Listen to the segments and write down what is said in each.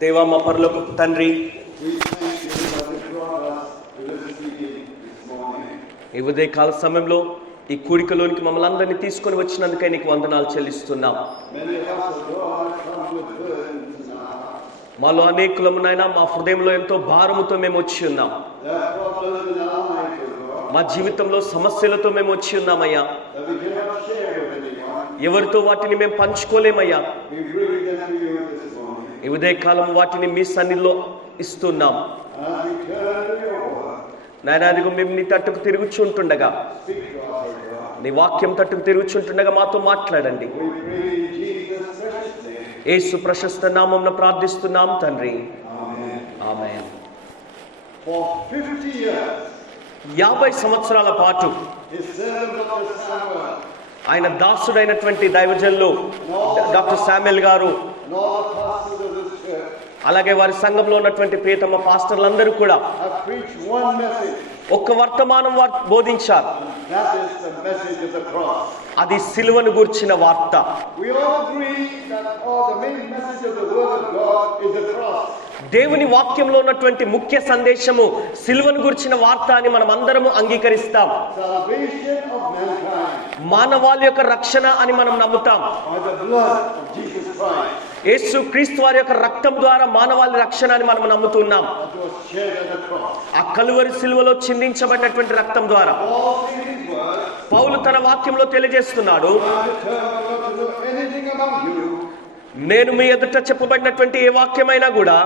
దేవా మా పరలోకపు తండ్రి, ఈ ఉదయకాల సమయంలో ఈ కూడికలోనికి మమ్మల్ని అందరినీ తీసుకొని వచ్చినందుకై నీకు వందనాలు చెల్లిస్తున్నాం. మాలో అనేకులమునైనా మా హృదయంలో ఎంతో భారముతో మేము వచ్చి ఉన్నాం. మా జీవితంలో సమస్యలతో మేము వచ్చి ఉన్నామయ్యా. ఎవరితో వాటిని మేము పంచుకోలేమయ్యా. ఈ ఉదయకాలం వాటిని మీ సన్నిధిలో ఇస్తున్నాం నాయనా. అదిగో మేము నీ తట్టుకు తిరుగుచుంటుండగా, నీ వాక్యం తట్టుకు తిరుగుచుంటుండగా మాతో మాట్లాడండి. యేసు ప్రశస్త నామమున ప్రార్థిస్తున్నాం తండ్రి, ఆమేన్. 50 సంవత్సరాల పాటు ఆయన దాసుడైనటువంటి దైవజనులు డాక్టర్ శామ్యూల్ గారు, అలాగే వారి సంఘంలో ఉన్నటువంటి ప్రియతమ పాస్టర్లందరూ కూడా ఒక్క వర్తమానం బోధించారు. అది సిలువను గూర్చిన వార్త. దేవుని వాక్యంలో ఉన్నటువంటి ముఖ్య సందేశము సిలువను గురించిన వార్త అని మనం అందరము అంగీకరిస్తాం. మానవాళి యొక్క రక్షణ అని మనం నమ్ముతాం. యేసు క్రీస్తు వారి యొక్క రక్తం ద్వారా మానవాళి రక్షణ అని మనం నమ్ముతున్నాం. ఆ కలువరి సిలువలో చిందించబడినటువంటి రక్తం ద్వారా పౌలు తన వాక్యంలో తెలియజేస్తున్నాడు, నేను మీ ఎదుట చెప్పబడినటువంటి ఏ వాక్యమైనా కూడా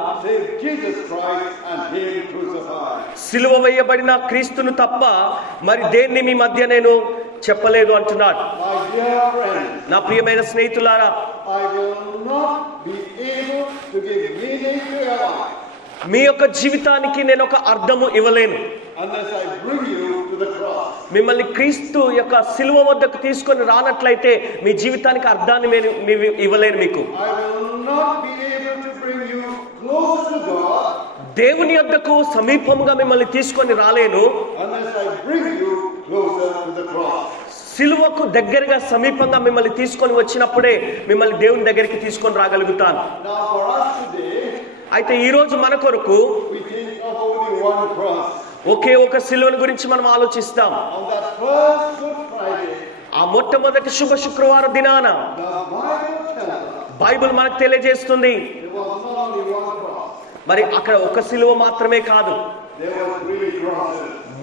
సిలువ వేయబడిన క్రీస్తును తప్ప మరి దేన్ని మీ మధ్య నేను చెప్పలేదు అంటున్నాడు. నా ప్రియమైన స్నేహితులారా, మీ యొక్క జీవితానికి నేను ఒక అర్థము ఇవ్వలేను మిమ్మల్ని క్రీస్తు యొక్క సిలువ వద్దకు తీసుకొని రానట్లయితే మీ జీవితానికి అర్థాన్ని నేను ఇవ్వలేను. మీకు దేవుని యొద్దకు సమీపంగా మిమ్మల్ని తీసుకొని రాలేను. సిలువకు దగ్గరగా సమీపంగా మిమ్మల్ని తీసుకొని వచ్చినప్పుడే మిమ్మల్ని దేవుని దగ్గరికి తీసుకొని రాగలుగుతాను. అయితే ఈరోజు మన కొరకు ఒకే ఒక సిలువను గురించి మనం ఆలోచిస్తాం. ఆ మొట్టమొదటి శుభ శుక్రవారం దినాన బైబిల్ మనకు తెలియజేస్తుంది, మరి అక్కడ ఒక సిలువ మాత్రమే కాదు,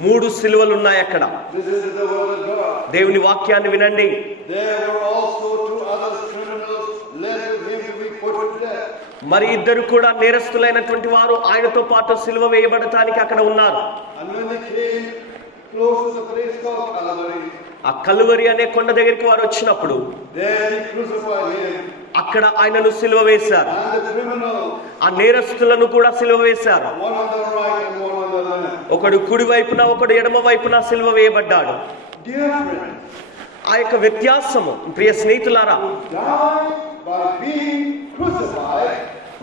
3 సిలువలు ఉన్నాయి అక్కడ. దేవుని వాక్యాన్ని వినండి. మరి 2 కూడా నేరస్తులైనటువంటి వారు ఆయనతో పాటు సిలువ వేయబడటానికి అక్కడ ఉన్నారు. ఆ కలువరి అనే కొండ దగ్గరికి వారు వచ్చినప్పుడు అక్కడ ఆయనను సిలువ వేశారు. ఆ నేరస్తులను కూడా సిలువ వేశారు. ఒకడు కుడి వైపున, ఒకడు ఎడమ వైపున సిలువ వేయబడ్డాడు. ఆ యొక్క వ్యత్యాసము ప్రియ స్నేహితులారా,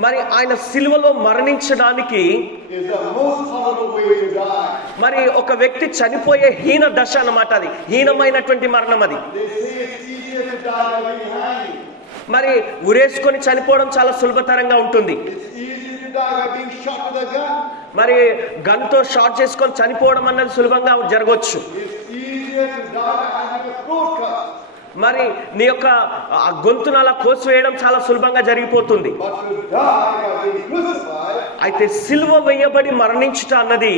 మరి ఆయన సిలువలో మరణించడానికి మరి ఒక వ్యక్తి చనిపోయే హీన దశ అన్నమాట. అది హీనమైనటువంటి మరణం. అది మరి ఉరేసుకొని చనిపోవడం చాలా సులభతరంగా ఉంటుంది. మరి గన్తో షాట్ చేసుకొని చనిపోవడం అన్నది సులభంగా జరగవచ్చు. మరి నీ యొక్క గొంతును అలా కోసివేయడం చాలా సులభంగా జరిగిపోతుంది. అయితే సిలువ వేయబడి మరణించుట అన్నది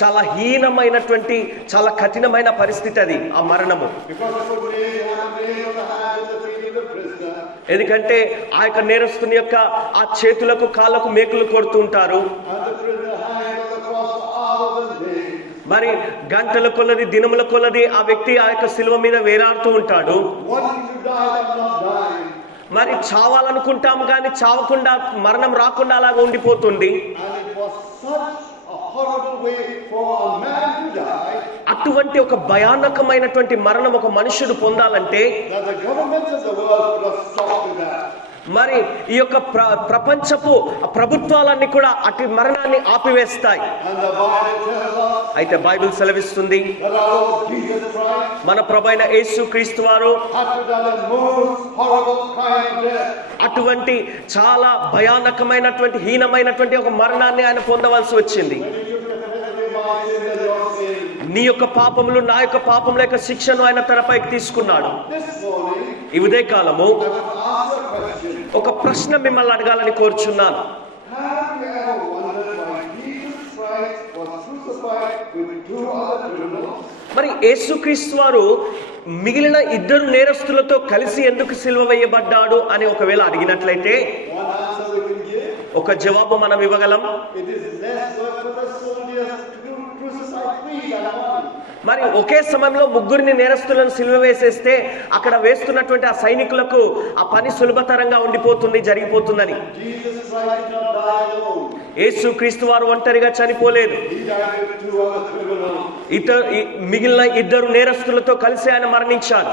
చాలా హీనమైనటువంటి, చాలా కఠినమైన పరిస్థితి. అది ఆ మరణము. ఎందుకంటే ఆ యొక్క నేరస్తుని యొక్క ఆ చేతులకు కాళ్ళకు మేకులు కొడుతుంటారు. మరి గంటల కొలది, దినముల కొలది ఆ వ్యక్తి ఆ యొక్క సిలువ మీద వేలాడుతూ ఉంటాడు. మరి చావాలనుకుంటాము కానీ చావకుండా, మరణం రాకుండా అలాగ ఉండిపోతుంది. అటువంటి ఒక భయానకమైనటువంటి మరణం ఒక మనుషుడు పొందాలంటే మరి ఈ యొక్క ప్రపంచపు ప్రభుత్వాలన్నీ కూడా అటు మరణాన్ని ఆపివేస్తాయి. అయితే బైబిల్ సెలవిస్తుంది మన ప్రభువైన యేసుక్రీస్తు వారు అటువంటి చాలా భయానకమైనటువంటి హీనమైనటువంటి ఒక మరణాన్ని ఆయన పొందవలసి వచ్చింది. నీ యొక్క పాపములు నా యొక్క పాపముల యొక్క శిక్షను ఆయన తనపైకి తీసుకున్నాడు. ఈ ఉదయ కాలము ఒక ప్రశ్న మిమ్మల్ని అడగాలని కోరుచున్నాను. మరి యేసుక్రీస్తు వారు మిగిలిన ఇద్దరు నేరస్తులతో కలిసి ఎందుకు సిలువ వేయబడ్డాడు అని ఒకవేళ అడిగినట్లయితే ఒక జవాబు మనం ఇవ్వగలం. మరి ఒకే సమయంలో ముగ్గురిని నేరస్తులను సిలువ వేసేస్తే అక్కడ వేస్తున్నటువంటి ఆ సైనికులకు ఆ పని సులభతరంగా ఉండిపోతుంది, జరిగిపోతుందని. యేసుక్రీస్తు వారు ఒంటరిగా చనిపోలేదు. మిగిలిన ఇద్దరు నేరస్తులతో కలిసి ఆయన మరణించాడు.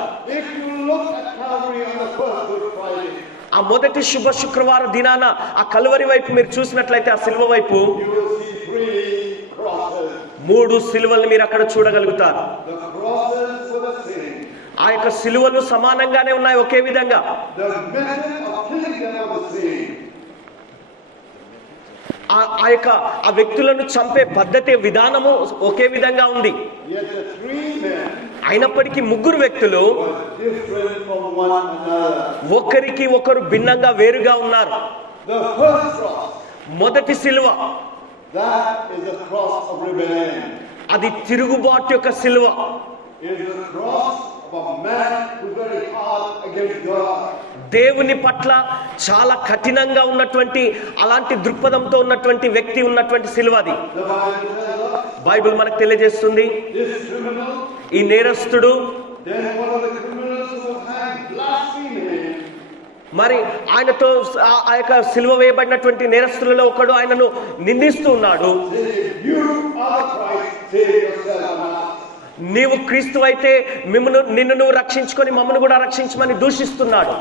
ఆ మొదటి శుభ శుక్రవారం దినాన ఆ కల్వరి వైపు మీరు చూసినట్లయితే ఆ సిలువ వైపు 3 సిలువలు మీరు అక్కడ చూడగలుగుతారు. ఆ యొక్క సిలువలు సమానంగానే ఉన్నాయి, ఒకే విధంగా. ఆ వ్యక్తులను చంపే పద్ధతి విధానము ఒకే విధంగా ఉంది. అయినప్పటికీ ముగ్గురు వ్యక్తులు ఒకరికి ఒకరు భిన్నంగా వేరుగా ఉన్నారు. మొదటి సిలువ అది తిరుగుబాటు యొక్క సిలువ. దేవుని పట్ల చాలా కఠినంగా ఉన్నటువంటి అలాంటి దృక్పథంతో ఉన్నటువంటి వ్యక్తి ఉన్నటువంటి సిలువ అది. బైబిల్ మనకు తెలియజేస్తుంది ఈ నేరస్తుడు మరి ఆయనతో ఆ యొక్క సిలువ వేయబడినటువంటి నేరస్తులలో ఒకడు ఆయనను నిందిస్తూ ఉన్నాడు. నీవు క్రీస్తు అయితే నిన్ను నువ్వు రక్షించుకొని మమ్మల్ని కూడా రక్షించమని దూషిస్తున్నాడు.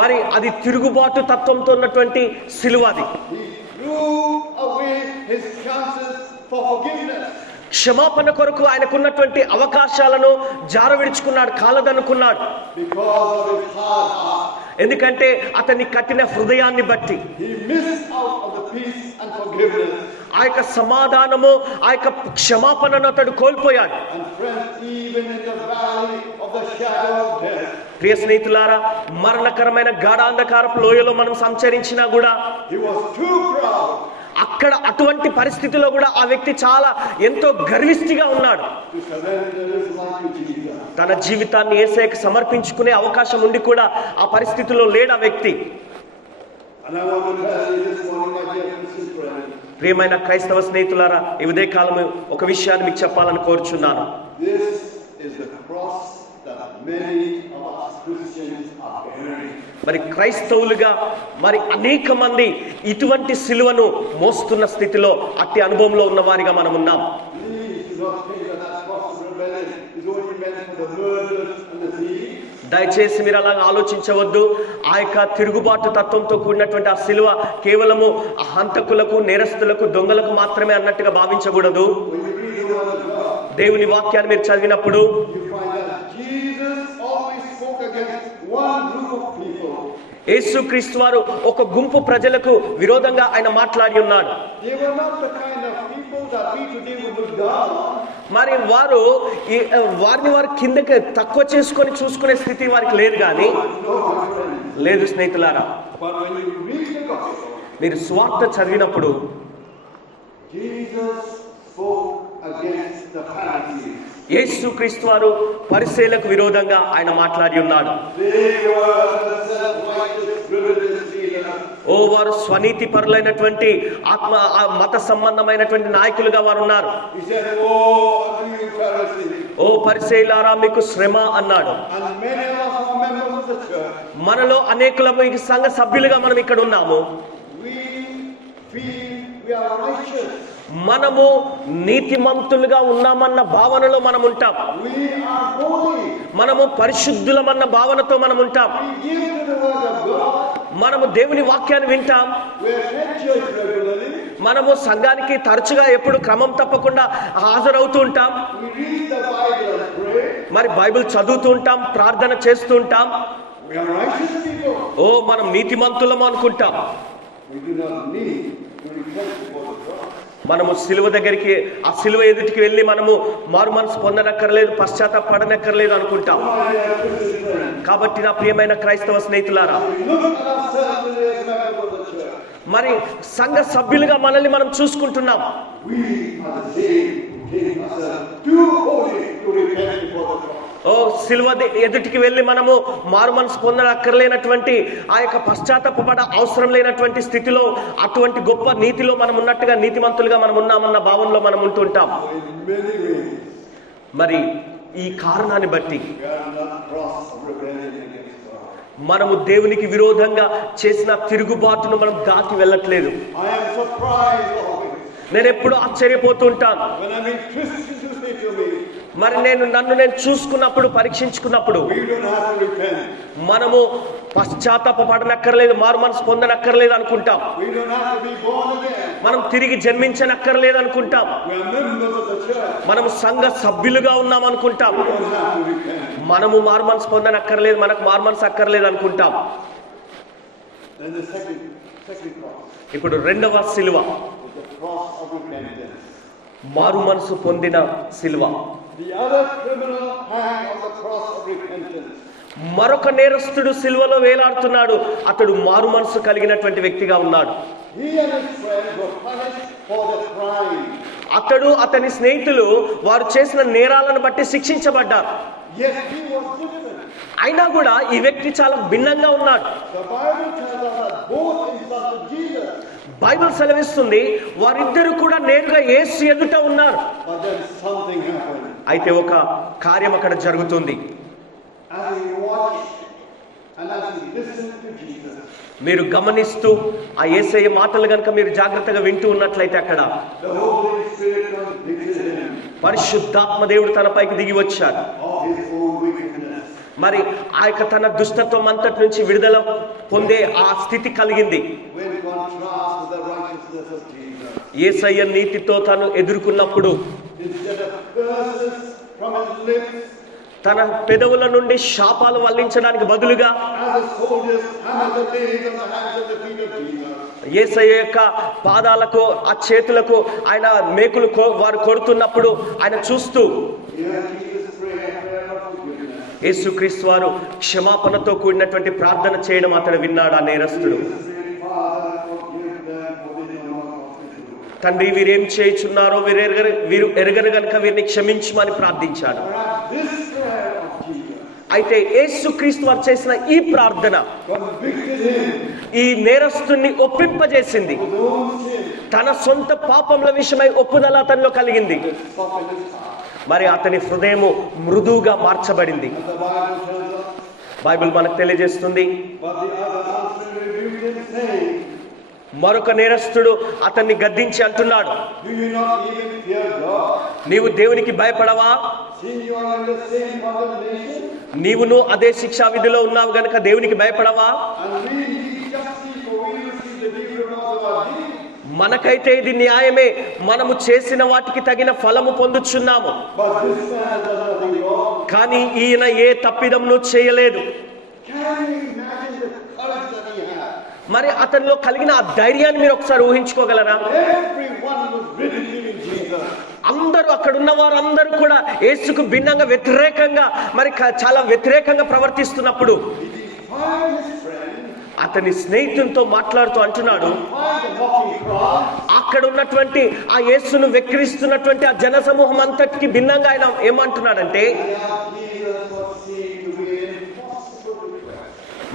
మరి అది తిరుగుబాటు తత్వంతో ఉన్నటువంటి సిలువ అది. క్షమాపణ కొరకు ఆయనకున్నటువంటి అవకాశాలను జారవిడుచుకున్నాడు, కాలదనుకున్నాడు. ఎందుకంటే అతని కఠిన హృదయాన్ని బట్టి ఆ యొక్క సమాధానము ఆ యొక్క క్షమాపణను అతడు కోల్పోయాడు. ప్రియ స్నేహితులారా, మరణకరమైన గాఢాంధకారపు లోయలో మనం సంచరించినా కూడా అక్కడ అటువంటి పరిస్థితిలో కూడా ఆ వ్యక్తి చాలా ఎంతో గర్విష్ఠిగా ఉన్నాడు. తన జీవితాన్ని యేసయ్యకు సమర్పించుకునే అవకాశం ఉండి కూడా ఆ పరిస్థితిలో లేడు ఆ వ్యక్తి. ప్రియమైన క్రైస్తవ స్నేహితులారా, ఈ ఉదయ కాలం ఒక విషయాన్ని మీకు చెప్పాలని కోరుచున్నాను. మరి క్రైస్తవులుగా మరి అనేక మంది ఇటువంటి సిలువను మోస్తున్న స్థితిలో అట్టి అనుభవంలో ఉన్న వారిగా మనం ఉన్నాం. దయచేసి మీరు అలాగా ఆలోచించవద్దు. ఆ యొక్క తిరుగుబాటు తత్వంతో కూడినటువంటి ఆ సిలువ కేవలము హంతకులకు, నేరస్తులకు, దొంగలకు మాత్రమే అన్నట్టుగా భావించకూడదు. దేవుని వాక్యాన్ని మీరు చదివినప్పుడు యేసుక్రీస్తు వారు ఒక గుంపు ప్రజలకు విరోధంగా ఆయన మాట్లాడి ఉన్నాడు. మరి వారిని వారు కిందకి తక్కువ చేసుకొని చూసుకునే స్థితి వారికి లేదు. కానీ లేదు స్నేహితులారా, మీరు సువార్త చదివినప్పుడు యేసుక్రీస్తు వారు పరిసయ్యులకు విరోధంగా ఆయన మాట్లాడి ఉన్నాడు. వారు స్వనీతి పరులైనటువంటి మత సంబంధమైనటువంటి నాయకులుగా వారు ఉన్నారు. ఓ పరిసయ్యులారా మీకు శ్రమ అన్నాడు. మనలో అనేకులము ఈ సంఘ సభ్యులుగా మనం ఇక్కడ ఉన్నాము. మనము నీతిమంతులుగా ఉన్నామన్న భావనలో మనం ఉంటాం. We are holy. మనము పరిశుద్ధులమన్న భావనతో మనం ఉంటాం. We give to the word of God. మనము దేవుని వాక్యాన్ని వింటాం. We attend church regularly. మనము సంఘానికి తరచుగా ఎప్పుడు క్రమం తప్పకుండా హాజరవుతూ ఉంటాం. We read the Bible and pray. మరి బైబిల్ చదువుతూ ఉంటాం, ప్రార్థన చేస్తూ ఉంటాం. We are righteous people. ఓ మనం నీతిమంతులం అనుకుంటాం. We do not need to repent before the cross. మనము సిలువ దగ్గరికి, ఆ సిలువ ఎదుటికి వెళ్ళి మనము మారు మనసు పొందనక్కర్లేదు, పశ్చాత్తాపడనక్కర్లేదు అనుకుంటాం. కాబట్టి నా ప్రియమైన క్రైస్తవ స్నేహితులారా, మరి సంఘ సభ్యులుగా మనల్ని మనం చూసుకుంటున్నాం. ఓ సిలువ ఎదుటికి వెళ్ళి మనము మారు మనసు పొందనక్కర్లేనటువంటి ఆ యొక్క పశ్చాత్తాపడ అవసరం లేనటువంటి స్థితిలో, అటువంటి గొప్ప నీతిలో మనం ఉన్నట్టుగా, నీతిమంతులుగా మనం ఉన్నామన్న భావనలో మనం ఉంటుంటాం. మరి ఈ కారణాన్ని బట్టి మనము దేవునికి విరోధంగా చేసిన తిరుగుబాటును మనం దాటి వెళ్ళట్లేదు. నేను ఎప్పుడు ఆశ్చర్యపోతుంటాను. మరి నన్ను నేను చూసుకున్నప్పుడు, పరీక్షించుకున్నప్పుడు, మనము పశ్చాత్తాపడనక్కర్లేదు, మారు మనసు పొందనక్కర్లేదు అనుకుంటాం. మనం తిరిగి జన్మించనక్కర్లేదు అనుకుంటాం. మనము సంఘ సభ్యులుగా ఉన్నాం అనుకుంటాం. మనము మారు మనసు పొందనక్కర్లేదు, మనకు మారు మనసు అక్కర్లేదు అనుకుంటాం. ఇప్పుడు రెండవ సిలువ, మారు మనసు పొందిన సిలువ. మరొక నేరస్తుడు సిలువలో వేలాడుతున్నాడు. అతడు మారు మనసు కలిగినటువంటి వ్యక్తిగా ఉన్నాడు. అతడు, అతని స్నేహితులు వారు చేసిన నేరాలను బట్టి శిక్షించబడ్డారు. అయినా కూడా ఈ వ్యక్తి చాలా భిన్నంగా ఉన్నాడు. బైబిల్ సెలవిస్తుంది వారిద్దరు కూడా నేరుగా యేసు ఎదుట ఉన్నారు. అయితే ఒక కార్యం అక్కడ జరుగుతుంది. మీరు గమనిస్తూ ఆ యేసయ్య మాటలు కనుక మీరు జాగ్రత్తగా వింటూ ఉన్నట్లయితే అక్కడ పరిశుద్ధాత్మ దేవుడు తనపైకి దిగి వచ్చాడు. మరి ఆ యొక్క తన దుష్టత్వం అంతటి నుంచి విడుదల పొందే ఆ స్థితి కలిగింది. యేసయ్య నీతితో తను ఎదుర్కొన్నప్పుడు తన పెదవుల నుండి శాపాలు వల్లించడానికి బదులుగా యేసయ్య యొక్క పాదాలకు, ఆ చేతులకు ఆయన మేకులు వారు కొడుతున్నప్పుడు ఆయన చూస్తూ యేసుక్రీస్తు వారు క్షమాపణతో కూడినటువంటి ప్రార్థన చేయడం అతడు విన్నాడు. ఆ నేరస్తుడు, తండ్రి వీరేం చేయుచున్నారో వీరు ఎరగరు గనుక వీరిని క్షమించమని ప్రార్థించాడు. అయితే యేసుక్రీస్తు వారు చేసిన ఈ ప్రార్థన ఈ నేరస్తుని ఒప్పింపజేసింది. తన సొంత పాపముల విషయమై ఒప్పుదల అతనిలో కలిగింది. మరి అతని హృదయము మృదువుగా మార్చబడింది. బైబిల్ మనకు తెలియజేస్తుంది. మరొక నేరస్తుడు అతన్ని గద్దించి అంటున్నాడు, నీవు దేవునికి భయపడవా? నీవును అదే శిక్షా విధిలో ఉన్నావు గనుక దేవునికి భయపడవా? మనకైతే ఇది న్యాయమే, మనము చేసిన వాటికి తగిన ఫలము పొందుచున్నాము. కానీ ఈయన ఏ తప్పిదమును చేయలేదు. మరి అతనిలో కలిగిన ఆ ధైర్యాన్ని మీరు ఒకసారి ఊహించుకోగలరా? అందరూ, అక్కడ ఉన్న వారు అందరూ కూడా యేసుకు భిన్నంగా వ్యతిరేకంగా, మరి చాలా వ్యతిరేకంగా ప్రవర్తిస్తున్నప్పుడు అతని స్నేహితునితో మాట్లాడుతూ అంటున్నాడు, అక్కడ ఉన్నటువంటి ఆ యేసును వెక్కిరిస్తున్నటువంటి ఆ జన సమూహం అంతటికి భిన్నంగా ఆయన ఏమంటున్నాడంటే,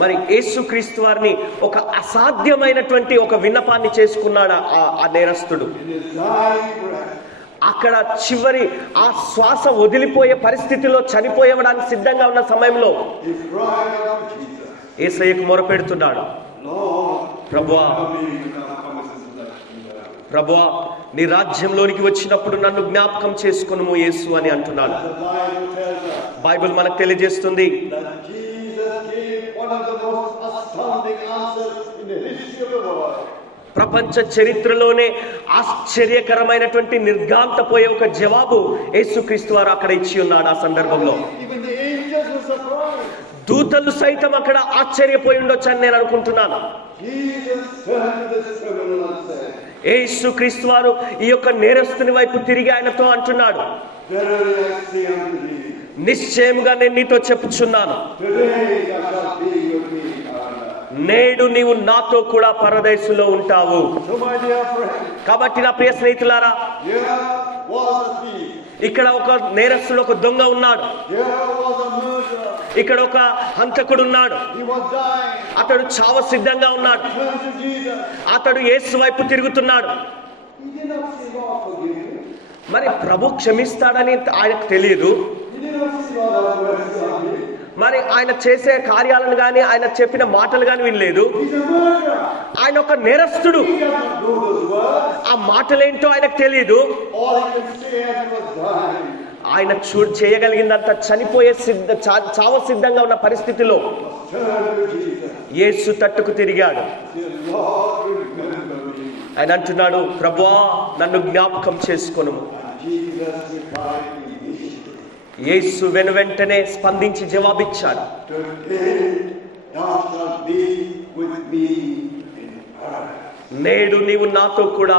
మరి యేసుక్రీస్తు వారిని ఒక అసాధ్యమైనటువంటి ఒక విన్నపాన్ని చేసుకున్నాడు ఆ నేరస్తుడు. అక్కడ చివరి ఆ శ్వాస వదిలిపోయే పరిస్థితిలో, చనిపోయేవడానికి సిద్ధంగా ఉన్న సమయంలో యేసయ్యకు మొరపెడుతున్నాడు, ప్రభువా నీ రాజ్యంలోనికి వచ్చినప్పుడు నన్ను జ్ఞాపకం చేసుకొనుము యేసు అని అంటున్నాడు. The Bible tells us Bible మనకు తెలియజేస్తుంది that Jesus gave one of the most astounding answers in the history of the world. ప్రపంచ చరిత్రలోనే ఆశ్చర్యకరమైనటువంటి నిర్ఘాంతపోయే ఒక జవాబు యేసుక్రీస్తు వారు అక్కడ ఇచ్చి ఉన్నాడు. ఆ సందర్భంలో Even the angels were surprised. దూతలు సైతం అక్కడ ఆశ్చర్యపోయి ఉండొచ్చు అని నేను అనుకుంటున్నాను. Jesus turned to this criminal and said, యేసుక్రీస్తు వారు ఈ యొక్క నేరస్తుని వైపు తిరిగి ఆయనతో అంటున్నాడు, Verily I say unto thee, నిశ్చయముగా నేను నీతో చెప్పుచున్నాను, today thou shalt be with me in paradise. నేడు నీవు నాతో కూడా పరదేశులో ఉంటావు. So my dear friend, కాబట్టి నా ప్రియ స్నేహితులారా, here was a thief. ఇక్కడ ఒక నేరస్తుడు, ఒక దొంగ ఉన్నాడు. Here was a murderer. ఇక్కడ ఒక హంతకుడు ఉన్నాడు. He was dying. అతడు చావ సిద్ధంగా ఉన్నాడు. Turned to Jesus. అతడు యేసు వైపు తిరుగుతున్నాడు. He did not say, Lord, forgive me. మరి ప్రభు క్షమిస్తాడని ఆయనకు తెలియదు. He did not say, Lord, have mercy on me. మరి ఆయన చేసే కార్యాలను గాని ఆయన చెప్పిన మాటలు గాని వినలేదు. He's a murderer. ఆయన ఒక నేరస్తుడు. He does not know those words. ఆ మాటలేంటో ఆయనకు తెలియదు. All he can say as he was dying ఆయన చేయగలిగిందంత చనిపోయే చావ సిద్ధంగా ఉన్న పరిస్థితిలో was turn to Jesus. యేసు తట్టుకు తిరిగాడు. Say, Lord, remember me. ఆయన అంటున్నాడు, ప్రభువా నన్ను జ్ఞాపకం చేసుకొను. And Jesus replied immediately, యేసు వెనువెంటనే స్పందించి జవాబిచ్చాడు, today thou shalt be with me in paradise. నేడు నీవు నాతో కూడా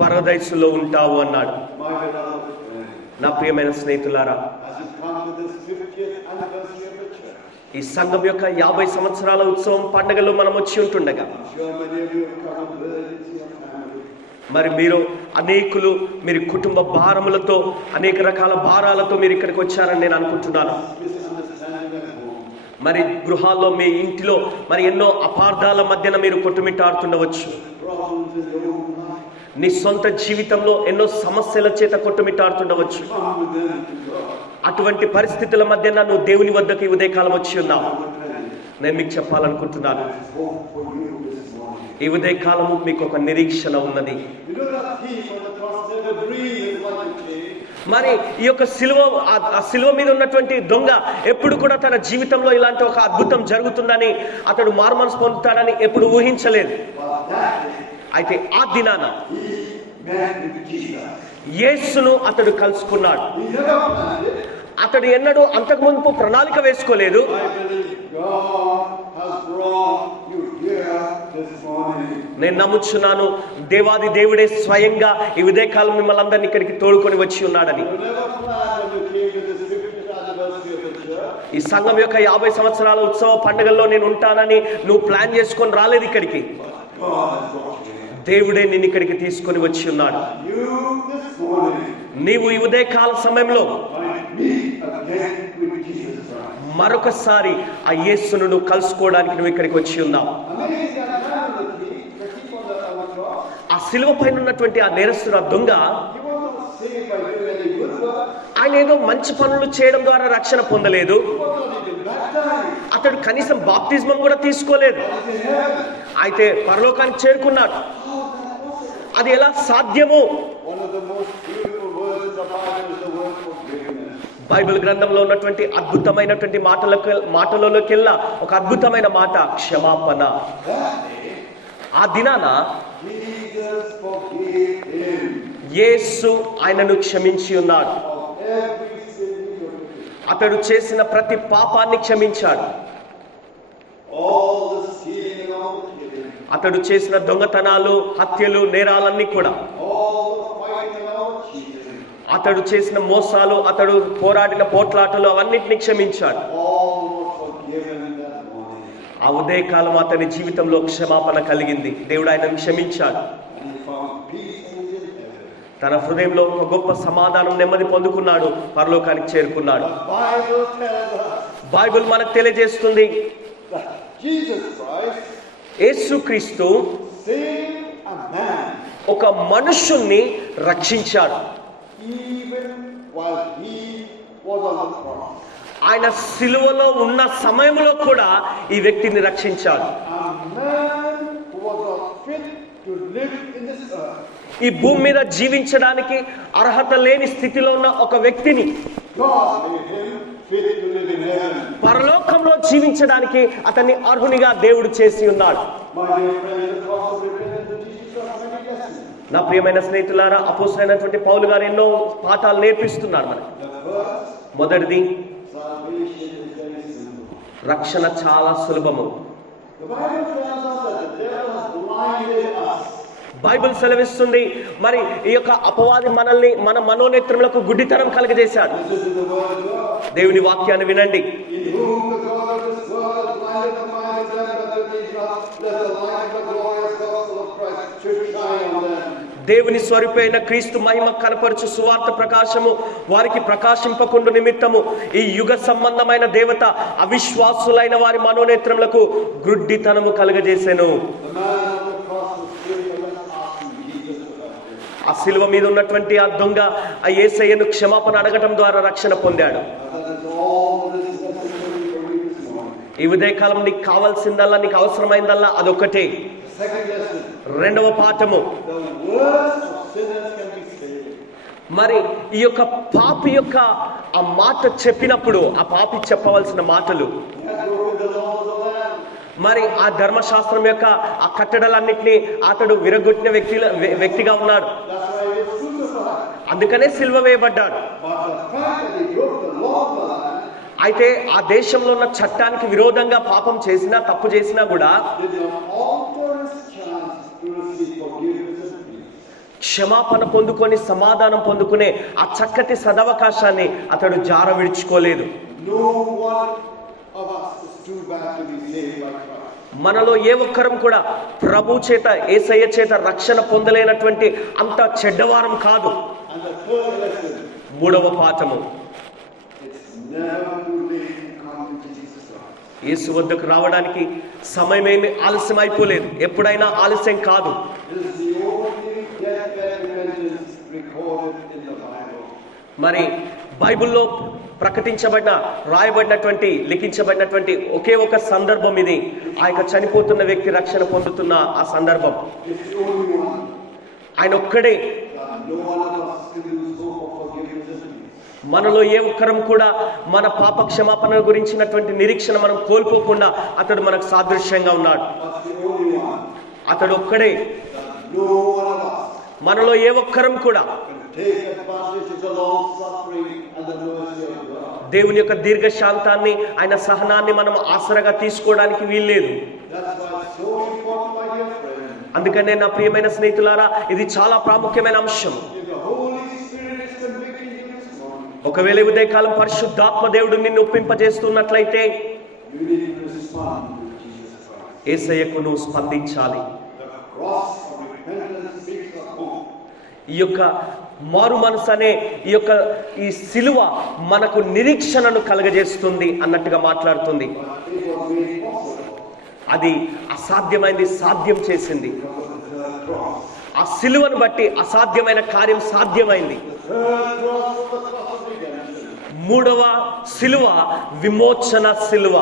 పరదైసులో ఉంటావు అన్నాడు. My beloved friend, నా ప్రియమైన స్నేహితులారా, as you come to this 50th anniversary of the church, ఈ సంఘం యొక్క 50 సంవత్సరాల ఉత్సవం పండుగలో మనం వచ్చి ఉంటుండగా, I'm sure many of you have come with burdens in your family. మరి మీరు అనేకులు మీరు కుటుంబ భారములతో అనేక రకాల భారాలతో మీరు ఇక్కడికి వచ్చారని నేను అనుకుంటున్నాను. Misunderstanding at home. మరి గృహాల్లో మీ ఇంటిలో మరి ఎన్నో అపార్థాల మధ్యన మీరు కొట్టుమిట్టాడుతుండవచ్చు. Problems in your own life. నీ సొంత జీవితంలో ఎన్నో సమస్యల చేత కొట్టుమిట్టాడుతుండవచ్చు. Come with them to God. అటువంటి పరిస్థితుల మధ్యన నువ్వు దేవుని వద్దకు ఈ ఉదయకాలం వచ్చి ఉన్నావు. I will tell you, నేను మీకు చెప్పాలనుకుంటున్నాను, there's hope for you this morning. ఈ ఉదయకాలము మీకు ఒక నిరీక్షణ ఉన్నది. You know that thief on the cross never breathed like a king. మరి ఈ యొక్క ఆ సిలువ మీద ఉన్నటువంటి దొంగ ఎప్పుడు కూడా తన జీవితంలో ఇలాంటి ఒక అద్భుతం జరుగుతుందని, అతడు మారుమనసు పొందుతాడని ఎప్పుడు ఊహించలేదు. But that day, అయితే ఆ దినాన he met with Jesus. యేసును అతడు కలుసుకున్నాడు. He never planned it. అతడు ఎన్నడూ అంతకు మునుపు ప్రణాళిక వేసుకోలేదు. I believe God has brought you here this morning. నేను నమ్ముచున్నాను, దేవాది దేవుడే స్వయంగా ఈ ఉదయకాలం మిమ్మల్ని అందరినీ ఇక్కడికి తోడుకొని వచ్చి ఉన్నాడని. You never planned when you came to this 50th anniversary of the church. ఈ సంఘం యొక్క 50 సంవత్సరాల ఉత్సవ పండుగల్లో నేను ఉంటానని నువ్వు ప్లాన్ చేసుకొని రాలేదు ఇక్కడికి. God has brought you here. దేవుడే నిన్ను ఇక్కడికి తీసుకొని వచ్చి ఉన్నాడు. You this morning నీవు ఈ ఉదయకాల సమయంలో might meet again with Jesus Christ. మరొకసారి ఆ యేసును నువ్వు కలుసుకోవడానికి నువ్వు ఇక్కడికి వచ్చి ఉన్నావు. Amazing that man on the thief on the cross. ఆ సిలువ పైన ఉన్నటువంటి ఆ నేరస్తుడు, ఆ దొంగ, He was not saved by doing any good work. ఆయన ఏదో మంచి పనులు చేయడం ద్వారా రక్షణ పొందలేదు. He was not even baptized. అతడు కనీసం బాప్తిజమం కూడా తీసుకోలేదు. He was in heaven. అయితే పరలోకానికి చేరుకున్నాడు. అది ఎలా సాధ్యము? One of the most beautiful words in the Bible is the word forgiveness. Bible గ్రంథంలో ఉన్నటువంటి అద్భుతమైనటువంటి మాటలలోకెల్లా ఒక అద్భుతమైన మాట క్షమాపణ. That day, ఆ దినాన Jesus forgave him యేసు ఆయనను క్షమించి ఉన్నాడు. of every sin he committed. అతడు చేసిన ప్రతి పాపాన్ని క్షమించాడు. All the stealing and all the killing. అతడు చేసిన దొంగతనాలు, హత్యలు, నేరాలన్నీ కూడా, All the fighting and all the cheating. అతడు చేసిన మోసాలు, అతడు పోరాడిన పోట్లాటలు అవన్నిటిని క్షమించాడు. All were forgiven that morning. ఆ ఉదయకాలం అతని జీవితంలో క్షమాపణ కలిగింది. దేవుడు ఆయనను క్షమించాడు. And he found peace in his heaven. తన హృదయంలో ఒక గొప్ప సమాధానం, నెమ్మది పొందుకున్నాడు. పరలోకానికి చేరుకున్నాడు. The Bible tells us Bible మనకు తెలియజేస్తుంది, that Jesus Christ యేసుక్రీస్తు saved a man ఒక మనుష్యుణ్ణి రక్షించాడు. even while he was on the cross. ఆయన సిలువలో ఉన్న సమయంలో కూడా ఈ వ్యక్తిని రక్షించాడు. A man who was not fit to live in this earth. ఈ భూమి మీద జీవించడానికి అర్హత లేని స్థితిలో ఉన్న ఒక వ్యక్తిని God made him fit to live in heaven. పరలోకంలో జీవించడానికి అతన్ని అర్హునిగా దేవుడు చేసి ఉన్నాడు. My dear friends, the cross of repentance teaches us many lessons. నా ప్రియమైన స్నేహితులారా, అపోస్తలుడైనటువంటి పౌలు గారు ఎన్నో పాఠాలు నేర్పిస్తున్నారు మనకి. The first, మొదటిది, salvation is very simple. రక్షణ చాలా సులభము. The Bible tells us that the devil has blinded us. Bible సెలవిస్తుంది, మరి ఈ యొక్క అపవాది మనల్ని మన మనోనేత్రములకు గుడ్డితనం కలుగజేశాడు. This is the word of God. దేవుని వాక్యాన్ని వినండి. In whom the God of this world has blinded the minds of them that believe not, that the light of the glorious gospel of Christ should shine on them. దేవుని స్వరూపైన క్రీస్తు మహిమ కనపరచు సువార్త ప్రకాశము వారికి ప్రకాశింపకుండు నిమిత్తము ఈ యుగ సంబంధమైన దేవత అవిశ్వాసులైన వారి మనోనేత్రములకు గుడ్డితనము కలుగజేసెను. The man on the cross was spiritual and asking Jesus about it. ఆ శిలువ మీద ఉన్నటువంటి ఆ దొంగ ఆ యేసయ్యను క్షమాపణ అడగటం ద్వారా రక్షణ పొందాడు. That is all that is necessary for you this morning. ఈ ఉదయకాలం నీకు కావాల్సిందల్లా, నీకు అవసరమైందల్లా అదొక్కటే. The second lesson, రెండవ పాఠము, the worst of sinners can be saved. మరి ఈ యొక్క పాపి యొక్క ఆ మాట చెప్పినప్పుడు ఆ పాపి చెప్పవలసిన మాటలు, He had broken the laws of the land. మరి ఆ ధర్మశాస్త్రం యొక్క ఆ కట్టడలన్నింటినీ అతడు విరగొట్టిన వ్యక్తిగా ఉన్నాడు. That's why he was crucified. అందుకనే సిలువ వేయబడ్డాడు. But the fact that he broke the law of the land అయితే ఆ దేశంలో ఉన్న చట్టానికి విరోధంగా పాపం చేసినా, తప్పు చేసినా కూడా did not alter his chance to receive forgiveness and peace. క్షమాపణ పొందుకొని సమాధానం పొందుకునే ఆ చక్కటి సదవకాశాన్ని అతడు జార విడుచుకోలేదు. No one of us is too bad to be saved by Christ. మనలో ఏ ఒక్కరం కూడా ప్రభు చేత, యేసయ్య చేత రక్షణ పొందలేనటువంటి అంత చెడ్డవారం కాదు. And the third lesson, మూడవ పాఠము, it's never too late to come to Jesus Christ. యేసు వద్దకు రావడానికి సమయమేమి ఆలస్యం అయిపోలేదు, ఎప్పుడైనా ఆలస్యం కాదు. This is the only deathbed repentance recorded in the Bible. మరి బైబిల్లో ప్రకటించబడిన, రాయబడినటువంటి, లిఖించబడినటువంటి ఒకే ఒక సందర్భం ఇది. ఆ యొక్క చనిపోతున్న వ్యక్తి రక్షణ పొందుతున్న ఆ సందర్భం. It's the only one ఆయన ఒక్కడే. that no one of us can lose hope of forgiveness and peace. మనలో ఏ ఒక్కరం కూడా మన పాప క్షమాపణ గురించినటువంటి నిరీక్షణ మనం కోల్పోకుండా అతడు మనకు సాదృశ్యంగా ఉన్నాడు. That's the only one అతడు ఒక్కడే. that no one of us మనలో ఏ ఒక్కరం కూడా can take advantage of the long suffering and the mercy of God. దేవుని యొక్క దీర్ఘశాంతాన్ని, ఆయన సహనాన్ని మనం ఆసరగా తీసుకోవడానికి వీల్లేదు. That's why it's so important, my dear friend. అందుకనే నా ప్రియమైన స్నేహితులారా, ఇది చాలా ప్రాముఖ్యమైన అంశం. If the Holy Spirit is convicting you this morning, ఒకవేళ ఈ ఉదయకాలం పరిశుద్ధాత్మ దేవుడు నిన్ను ఒప్పింపజేస్తున్నట్లయితే you need to respond to Jesus Christ. యేసయ్యకు నువ్వు స్పందించాలి. The cross of repentance speaks of hope. ఈ యొక్క మారు మనసు అనే ఈ సిలువ మనకు నిరీక్షణను కలగజేస్తుంది అన్నట్టుగా మాట్లాడుతుంది. But it was made possible అది అసాధ్యమైంది సాధ్యం చేసింది. because of the third cross. ఆ సిలువను బట్టి అసాధ్యమైన కార్యం సాధ్యమైంది. The third cross was the cross of redemption. మూడవ సిలువ విమోచన సిలువ.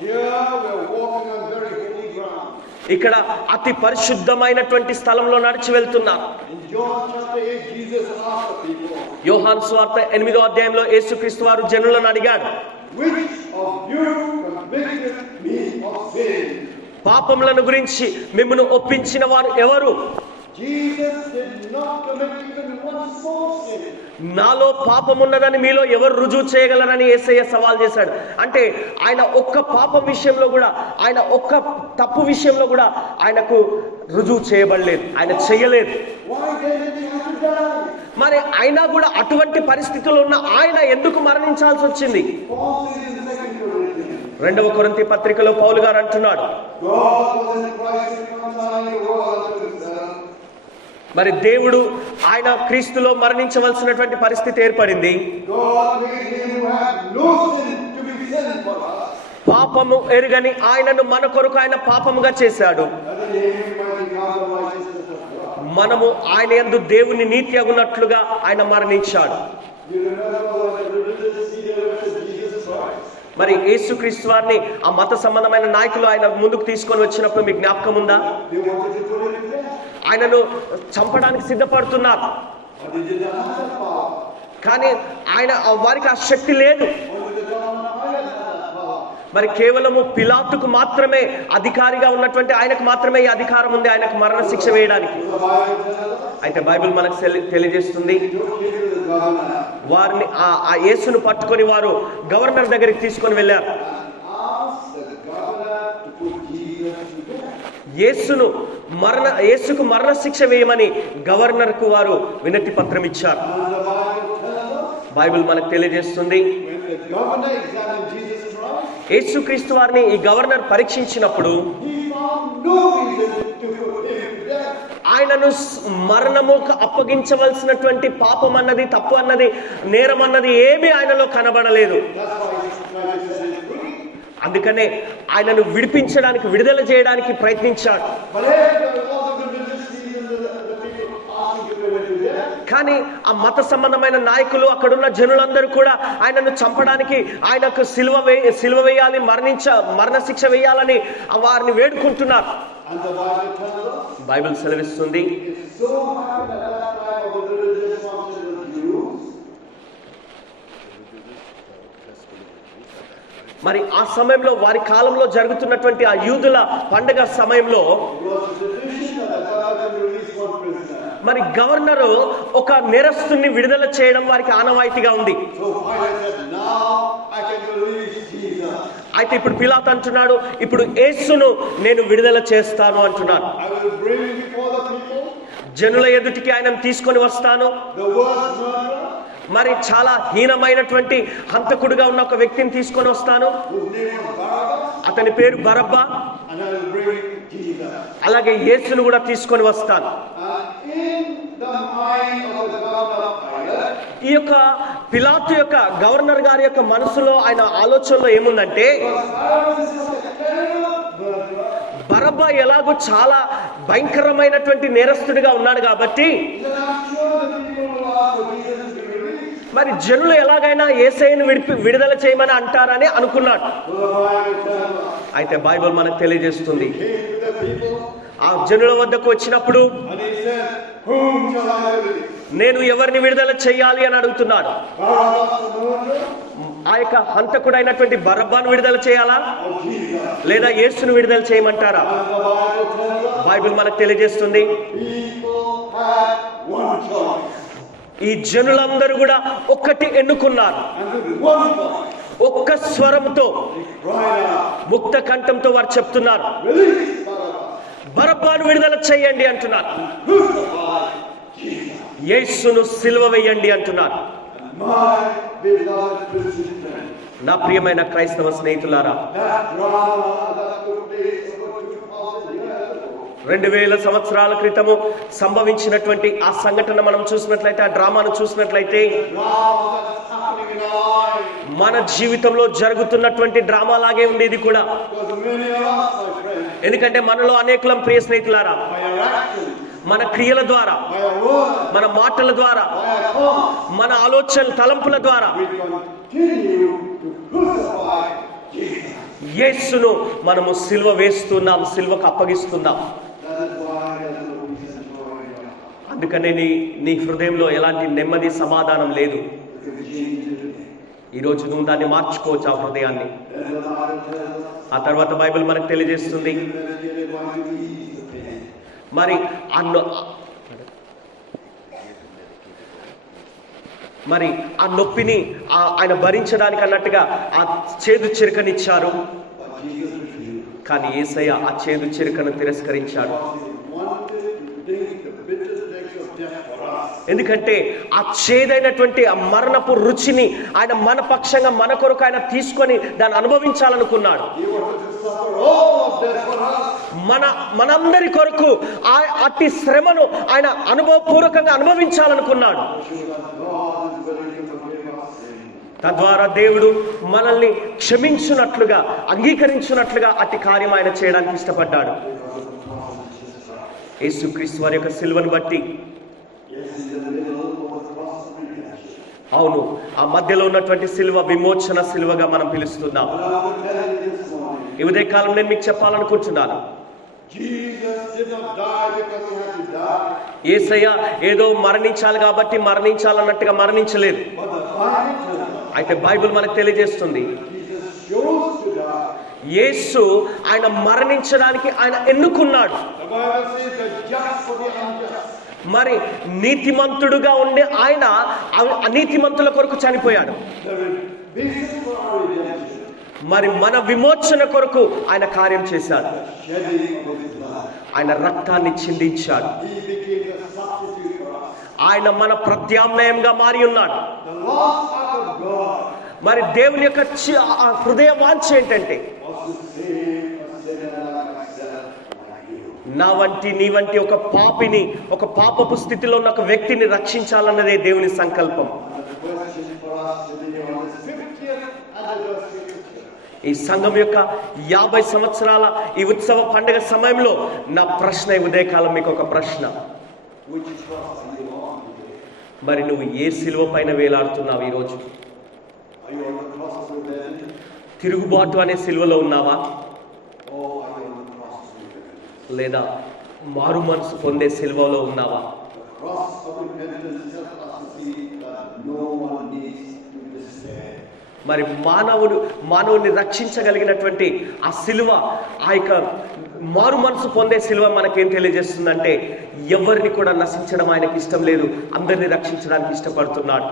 Here we are walking on very holy ground. ఇక్కడ అతి పరిశుద్ధమైనటువంటి స్థలంలో నడిచి వెళ్తున్నారు. In John chapter 8, Jesus asked the people, యోహాను సువార్త 8వ అధ్యాయంలో యేసుక్రీస్తు వారు జనులను అడిగాడు, which of you convicted me of sin? పాపములను గురించి మిమ్మును ఒప్పించిన వారు ఎవరు? Jesus did not commit even one small sin. నాలో పాపమున్నదని మీలో ఎవరు రుజువు చేయగలరని యేసయ్య సవాల్ చేశాడు. అంటే ఆయన ఒక్క పాపం విషయంలో కూడా, ఆయన ఒక్క తప్పు విషయంలో కూడా ఆయనకు రుజువు చేయబడలేదు, ఆయన చేయలేదు. Why did he have to die? మరి అయినా కూడా అటువంటి పరిస్థితుల్లో ఉన్న ఆయన ఎందుకు మరణించాల్సి వచ్చింది? Paul says in 2 Corinthians, 2వ కొరింథీ పత్రికలో పౌలు గారు అంటున్నాడు, God was in Christ reconciling the world unto himself. మరి దేవుడు ఆయన క్రీస్తులో మరణించవలసినటువంటి పరిస్థితి ఏర్పడింది. God made him who had no sin to be sin for us. పాపము ఎరుగని ఆయనను మన కొరకు ఆయన పాపముగా చేశాడు. That in him might become the righteousness of God. మనము ఆయన యందు దేవుని నీతి అగునట్లుగా ఆయన మరణించాడు. You remember when the religious leaders said Jesus Christ? మరి యేసుక్రీస్తు వారిని ఆ మత సంబంధమైన నాయకులు ఆయన ముందుకు తీసుకొని వచ్చినప్పుడు మీకు జ్ఞాపకం ఉందా? They wanted to put him to death. ఆయనను చంపడానికి సిద్ధపడుతున్నారు. But they did not have that power. కానీ వారికి ఆ శక్తి లేదు. Only the government of Pilate had that power. మరి కేవలము పిలాతుకు మాత్రమే అధికారిగా ఉన్నటువంటి ఆయనకు మాత్రమే ఈ అధికారం ఉంది, ఆయనకు మరణ శిక్ష వేయడానికి. The Bible tells us, అయితే బైబిల్ మనకు తెలియజేస్తుంది, he took him to the governor వారిని ఆ యేసును పట్టుకొని వారు గవర్నర్ దగ్గరికి తీసుకొని వెళ్ళారు. and asked the governor to put Jesus to death. యేసుకు మరణ శిక్ష వేయమని గవర్నర్కు వారు వినతి పత్రం ఇచ్చారు. And the Bible tells us, Bible మనకు తెలియజేస్తుంది, when the governor examined Jesus Christ, యేసుక్రీస్తు వారిని ఈ governor పరీక్షించినప్పుడు he found no reason to put him to death. ఆయనను మరణముకు అప్పగించవలసినటువంటి పాపం అన్నది, తప్పు అన్నది, నేరం అన్నది ఏమీ ఆయనలో కనబడలేదు. That's why he's trying to set him free. అందుకనే ఆయనను విడిపించడానికి, విడుదల చేయడానికి ప్రయత్నించాడు. But after all the religious leaders and the people asking to put him to death, కానీ ఆ మత సంబంధమైన నాయకులు, అక్కడున్న జనులందరూ కూడా ఆయనను చంపడానికి, ఆయనకు సిలువ వేయాలి, మరణ శిక్ష వేయాలని వారిని వేడుకుంటున్నారు. and the Bible tells us, Bible సెలవిస్తుంది, it so happened at that time of the religious function of the Jews, మరి ఆ సమయంలో వారి కాలంలో జరుగుతున్నటువంటి ఆ యూదుల పండుగ సమయంలో it was a tradition that the governor can release one prisoner. మరి గవర్నరు ఒక నేరస్తుని విడుదల చేయడం వారికి ఆనవాయితీగా ఉంది. So Pilate said, now I can release Jesus. అయితే ఇప్పుడు పిలాతు అంటున్నాడు, ఇప్పుడు యేసును నేను విడుదల చేస్తాను అంటున్నాడు. I will bring him before the people, జనుల ఎదుటికి ఆయనను తీసుకొని వస్తాను. the worst murderer, మరి చాలా హీనమైనటువంటి హంతకుడుగా ఉన్న ఒక వ్యక్తిని తీసుకొని వస్తాను, whose name was Barabbas, అతని పేరు Barabbas. and I will bring Jesus. అలాగే యేసును కూడా తీసుకొని వస్తాను. And in the mind of the governor of Pilate, ఈ యొక్క పిలాతు యొక్క గవర్నర్ గారి యొక్క మనసులో, ఆయన ఆలోచనలో ఏముందంటే, because Barabbas is such a terrible murderer, Barabbas ఎలాగో చాలా భయంకరమైనటువంటి నేరస్తుడిగా ఉన్నాడు కాబట్టి then I'm sure the people will ask for Jesus to be released. మరి జనులు ఎలాగైనా యేసయ్యను విడుదల చేయమని అంటారని అనుకున్నాడు. So the Bible tells us, అయితే బైబిల్ మనకు తెలియజేస్తుంది, he came to the people ఆ జనుల వద్దకు వచ్చినప్పుడు and he said, whom shall I release? నేను ఎవరిని విడుదల చేయాలి అని అడుగుతున్నాడు. Barabbas the murderer ఆ యొక్క హంతకుడైనటువంటి బరబ్బాను విడుదల చేయాలా, or Jesus? లేదా యేసును విడుదల చేయమంటారా? And the Bible tells us, Bible మనకు తెలియజేస్తుంది, people had one choice. ఈ జనులందరూ కూడా ఒక్కటి ఎన్నుకున్నారు. And with one voice, ఒక్క స్వరంతో, they cried out, ముక్త కంఠంతో వారు చెప్తున్నారు, release Barabbas, బరబ్బాను విడుదల చేయండి అంటున్నారు, crucify Jesus. యేసును సిలువ వేయండి అంటున్నారు. My beloved Christian friend, నా ప్రియమైన క్రైస్తవ స్నేహితులారా, that drama that took place over 2000 years ago, 2000 సంవత్సరాల క్రితము సంభవించినటువంటి ఆ సంఘటన మనం చూసినట్లయితే, ఆ డ్రామాను చూసినట్లయితే, drama that's happening in our lives. మన జీవితంలో జరుగుతున్నటువంటి డ్రామా లాగే ఉంది ఇది కూడా. Because many of us, my friends, ఎందుకంటే మనలో అనేకులం, ప్రియ స్నేహితులారా, by our actions, మన క్రియల ద్వారా, by our words, మన మాటల ద్వారా, by our thoughts, మన ఆలోచనల తలంపుల ద్వారా we continue to crucify Jesus. యేసును మనము సిలువ వేస్తున్నాం, సిలువకు అప్పగిస్తున్నాం. That is why there is no peace and joy in your heart. అందుకనే నీ హృదయంలో ఎలాంటి నెమ్మది, సమాధానం లేదు. You can change it today. ఈరోజు నువ్వు దాన్ని మార్చుకోవచ్చు, ఆ హృదయాన్ని. Then the Bible tells us, ఆ తర్వాత బైబిల్ మనకు తెలియజేస్తుంది, meditate upon to ease the pain. మరి ఆ నొప్పిని ఆయన భరించడానికి అన్నట్టుగా ఆ చేదు చిరుకనిచ్చారు. But Jesus refused. కానీ యేసయ్య ఆ చేదు చిరుకను తిరస్కరించాడు. He wanted to take the bitter taste of death for us. ఎందుకంటే ఆ చేదైనటువంటి ఆ మరణపు రుచిని ఆయన మన పక్షంగా, మన కొరకు ఆయన తీసుకొని దాన్ని అనుభవించాలనుకున్నాడు. He wanted to suffer all of death for us. మనందరి కొరకు అట్టి శ్రమను ఆయన అనుభవపూర్వకంగా అనుభవించాలనుకున్నాడు. God is willing to forgive our sins. తద్వారా దేవుడు మనల్ని క్షమించున్నట్లుగా, అంగీకరించున్నట్లుగా అట్టి కార్యం ఆయన చేయడానికి ఇష్టపడ్డాడు. యేసుక్రీస్తు వారి యొక్క సిలువను బట్టి, Yes, in the middle of the cross of redemption. అవును, ఆ మధ్యలో ఉన్నటువంటి సిలువ విమోచన సిలువగా మనం పిలుస్తున్నాం. But I will tell you this morning, ఈ ఉదయకాలం నేను మీకు చెప్పాలనుకుంటున్నాను, Jesus did not die because he had to die. యేసయ్య ఏదో మరణించాలి కాబట్టి మరణించాలన్నట్టుగా మరణించలేదు. But the Bible tells us అయితే బైబిల్ మనకు తెలియజేస్తుంది, Jesus chose to die. యేసు ఆయన మరణించడానికి ఆయన ఎన్నుకున్నాడు. The Bible says the just for the unjust. మరి నీతిమంతుడుగా ఉండే ఆయన అనీతిమంతుల కొరకు చనిపోయాడు. The basis for our redemption, మరి మన విమోచన కొరకు ఆయన కార్యం చేశాడు. shedding of his blood. ఆయన రక్తాన్ని చిందించాడు. He became the substitute for us. ఆయన మన ప్రత్యామ్నాయంగా మారి ఉన్నాడు. The lost heart of God మరి దేవుని యొక్క ఆ హృదయ వాంఛ ఏంటంటే, was to save a sinner like myself, like you. నా వంటి నీ వంటి ఒక పాపిని, ఒక పాపపు స్థితిలో ఉన్న ఒక వ్యక్తిని రక్షించాలన్నదే దేవుని సంకల్పం. And the question for us today on this 50th anniversary of church, ఈ సంఘం యొక్క 50 సంవత్సరాల ఈ ఉత్సవ పండుగ సమయంలో నా ప్రశ్న, ఈ ఉదయకాలం మీకు ఒక ప్రశ్న, which cross are you on today? మరి నువ్వు ఏ సిలువ పైన వేలాడుతున్నావు ఈరోజు? Are you on the cross of rebellion? తిరుగుబాటు అనే సిలువలో ఉన్నావా, Or are you on the cross of repentance? లేదా మారు మనసు పొందే సిలువలో ఉన్నావా? The cross of repentance helps us to see that no one needs to despair. మరి మానవుని రక్షించగలిగినటువంటి ఆ సిలువ, ఆ యొక్క మారు మనసు పొందే సిలువ మనకేం తెలియజేస్తుందంటే, ఎవరిని కూడా నశించడం ఆయనకి ఇష్టం లేదు, అందరినీ రక్షించడానికి ఇష్టపడుతున్నాడు.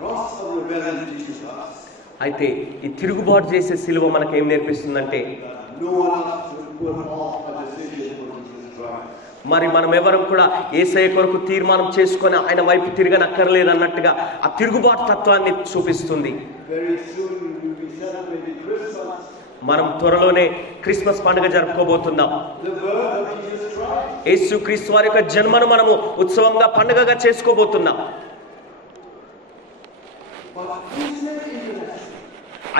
The cross of rebellion teaches us అయితే ఈ తిరుగుబాటు చేసే సిలువ మనకేం నేర్పిస్తుందంటే, that no one else should put off a decision for Jesus Christ. మరి మనం ఎవరం కూడా యేసయ్య కొరకు తీర్మానం చేసుకొని ఆయన వైపు తిరగనక్కర్లేదు అన్నట్టుగా ఆ తిరుగుబాటు తత్వాన్ని చూపిస్తుంది. Very soon we will be celebrating Christmas, మనం త్వరలోనే క్రిస్మస్ పండుగ జరుపుకోబోతున్నాం. the birth of Jesus Christ. యేసు క్రీస్తు వారి యొక్క జన్మను మనము ఉత్సవంగా పండుగగా చేసుకోబోతున్నాం. But isn't it interesting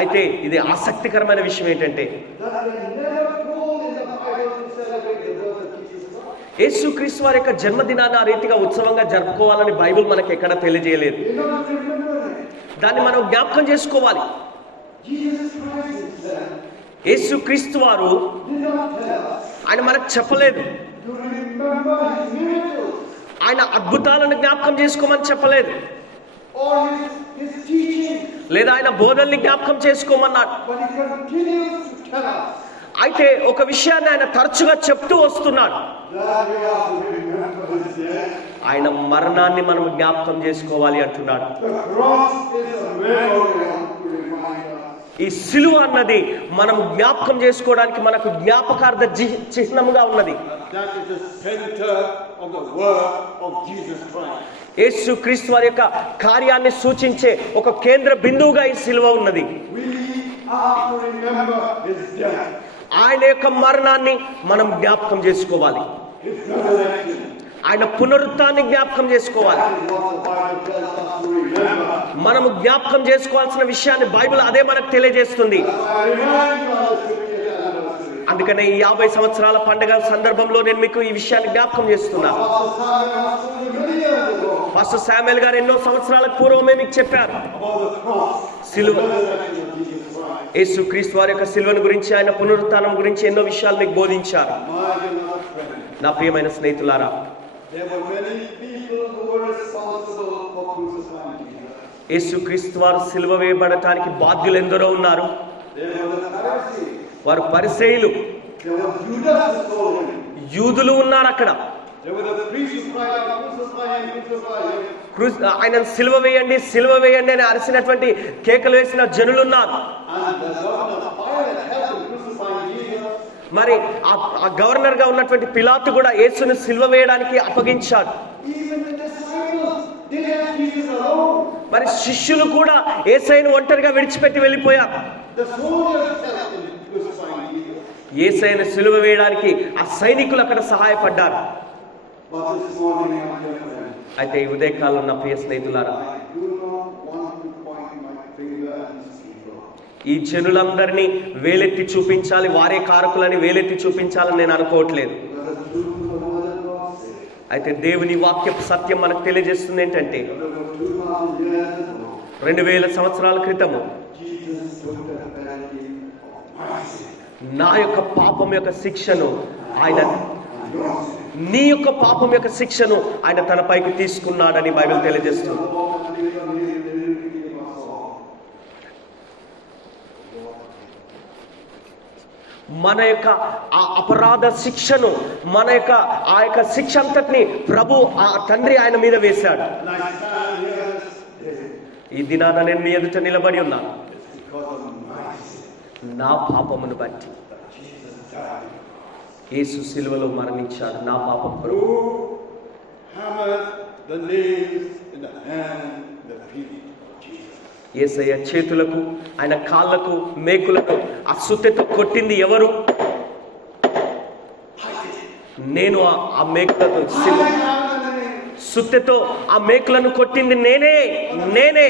అయితే ఇది ఆసక్తికరమైన విషయం ఏంటంటే, that we are never told in the Bible to celebrate the birth of Jesus Christ? యేసు క్రీస్తు వారి యొక్క జన్మదినాన్ని ఆ రీతిగా ఉత్సవంగా జరుపుకోవాలని బైబిల్ మనకి ఎక్కడ తెలియజేయలేదు. We are not remembering it. దాన్ని మనం జ్ఞాపకం చేసుకోవాలి. Jesus Christ himself యేసు క్రీస్తు వారు did not tell us ఆయన మనకు చెప్పలేదు, to remember his miracles ఆయన అద్భుతాలను జ్ఞాపకం చేసుకోమని చెప్పలేదు, or his teaching, లేదా ఆయన బోధల్ని జ్ఞాపకం చేసుకోమన్నాడు. but he continues to tell us అయితే ఒక విషయాన్ని ఆయన తరచుగా చెప్తూ వస్తున్నాడు, that we are to remember his death. ఆయన మరణాన్ని మనం జ్ఞాపకం చేసుకోవాలి అంటున్నాడు. The cross is a memorial to remind us. ఈ సిలువ అన్నది మనం జ్ఞాపకం చేసుకోవడానికి మనకు జ్ఞాపకార్థ చిహ్నంగా ఉన్నది. That is the center of the work of Jesus Christ. యేసు క్రీస్తు వారి యొక్క కార్యాన్ని సూచించే ఒక కేంద్ర బిందువుగా ఈ సిలువ ఉన్నది. We are to remember his death, ఆయన యొక్క మరణాన్ని మనం జ్ఞాపకం చేసుకోవాలి, his resurrection. ఆయన పునరుత్థాన్ని జ్ఞాపకం చేసుకోవాలి. That is what the Bible tells us to remember. మనము జ్ఞాపకం చేసుకోవాల్సిన విషయాన్ని బైబిల్ అదే మనకు తెలియజేస్తుంది. I remind you on the 50th anniversary. అందుకనే ఈ 50 సంవత్సరాల పండుగ సందర్భంలో నేను మీకు ఈ విషయాన్ని జ్ఞాపకం చేస్తున్నాను. Pastor Samuel was told you many years ago pastor Samuel గారు ఎన్నో సంవత్సరాల పూర్వమే మీకు చెప్పారు, about the cross, the సిలువ, resurrection of Jesus Christ. యేసు క్రీస్తు వారి యొక్క సిలువను గురించి, ఆయన పునరుత్థానం గురించి ఎన్నో విషయాలు మీకు బోధించారు. My beloved friend, నా ప్రియమైన స్నేహితులారా, there were many people who were responsible for crucifying Jesus. యేసు క్రీస్తు వారు సిలువ వేయబడటానికి బాధ్యులు ఎందరో ఉన్నారు. There were the Pharisees. వారు పరిసయ్యులు, There was Judas who sold him. యూదులు ఉన్నారు అక్కడ. There were the priests who cried out, crucify him, crucify him. ఆయన సిలువ వేయండి, సిలువ వేయండి అని అరిసినటువంటి కేకలు వేసిన జనులు ఉన్నారు. And the governor Pilate helped in crucifying Jesus. మరి ఆ గవర్నర్ గా ఉన్నటువంటి పిలాతు కూడా యేసును సిలువ వేయడానికి అప్పగించాడు. Even the disciples, they left Jesus alone. మరి శిష్యులు కూడా యేసయ్యను ఒంటరిగా విడిచిపెట్టి వెళ్ళిపోయారు. The soldiers helped in crucifying Jesus. యేసయ్యను సిలువ వేయడానికి ఆ సైనికులు అక్కడ సహాయపడ్డారు. But this morning, my dear friend, అయితే ఈ ఉదయకాలం నా ప్రియ స్నేహితులారా, I do not want to point my finger at these people. ఈ జనులందరినీ వేలెత్తి చూపించాలి, వారే కారకులని వేలెత్తి చూపించాలని నేను అనుకోవట్లేదు. Because the truth of the word of God says, అయితే దేవుని వాక్యపు సత్యం మనకు తెలియజేస్తుంది ఏంటంటే, that over 2,000 years ago, 2000 సంవత్సరాల క్రితము Jesus took the penalty of my sin నా యొక్క పాపం యొక్క శిక్షను ఆయన, and your sin. నీ యొక్క పాపం యొక్క శిక్షను ఆయన తన పైకి తీసుకున్నాడని బైబిల్ తెలియజేస్తుంది. మన యొక్క ఆ అపరాధ శిక్షను, మన యొక్క ఆ యొక్క శిక్ష అంతటిని ప్రభు ఆ తండ్రి ఆయన మీద వేశాడు. ఈ దినాన నేను మీ ఎదుట నిలబడి ఉన్నాను నా పాపమును బట్టి. యేసు సిలువలో మరణించాడు నా పాపం కొరకు. యేసయ్య చేతులకు, ఆయన కాళ్ళకు, మేకులకు ఆ సుత్తెతో కొట్టింది ఎవరు? నేను. ఆ మేకులను, సుత్తెతో ఆ మేకులను కొట్టింది నేనే.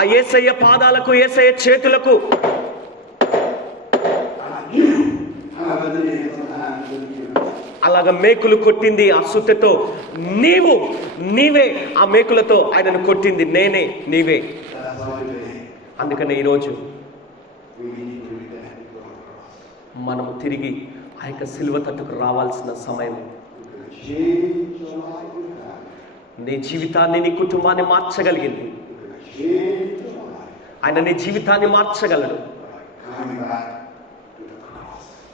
ఆ యేసయ్య పాదాలకు, యేసయ్య చేతులకు అలాగ మేకులు కొట్టింది ఆ సుత్తెతో. నీవే ఆ మేకులతో ఆయనను కొట్టింది నీవే. అందుకనే ఈరోజు మనము తిరిగి ఆ యొక్క సిలువ తట్టుకు రావాల్సిన సమయం. నీ జీవితాన్ని, నీ కుటుంబాన్ని మార్చగలిగింది ఆయన. నీ జీవితాన్ని మార్చగలడు.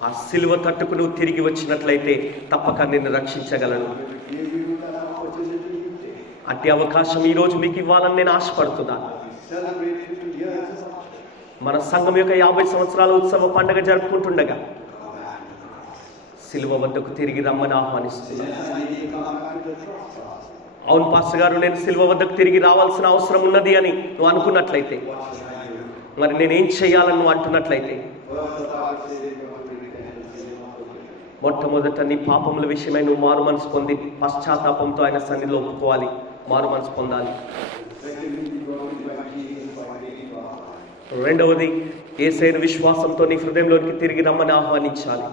ఆ సిలువ తట్టుకు నువ్వు తిరిగి వచ్చినట్లయితే తప్పక నిన్ను రక్షించగలను. అట్టి అవకాశం ఈరోజు మీకు ఇవ్వాలని నేను ఆశపడుతున్నాను. మన సంఘం యొక్క 50 సంవత్సరాల ఉత్సవ పండుగ జరుపుకుంటుండగా సిలువ వద్దకు తిరిగి రమ్మని ఆహ్వానిస్తున్నాను. అవును పాస్టర్ గారు, నేను సిలువ వద్దకు తిరిగి రావాల్సిన అవసరం ఉన్నది అని నువ్వు అనుకున్నట్లయితే, మరి నేనేం చేయాలని నువ్వు అంటున్నట్లయితే, మొట్టమొదట నీ పాపముల విషయమై నువ్వు మారు మనసు పొంది పశ్చాత్తాపంతో ఆయన సన్నిధిలో ఒప్పుకోవాలి, మారు మనసు పొందాలి. రెండవది, యేసయ్యను విశ్వాసంతో నీ హృదయంలోనికి తిరిగి రమ్మని ఆహ్వానించాలి.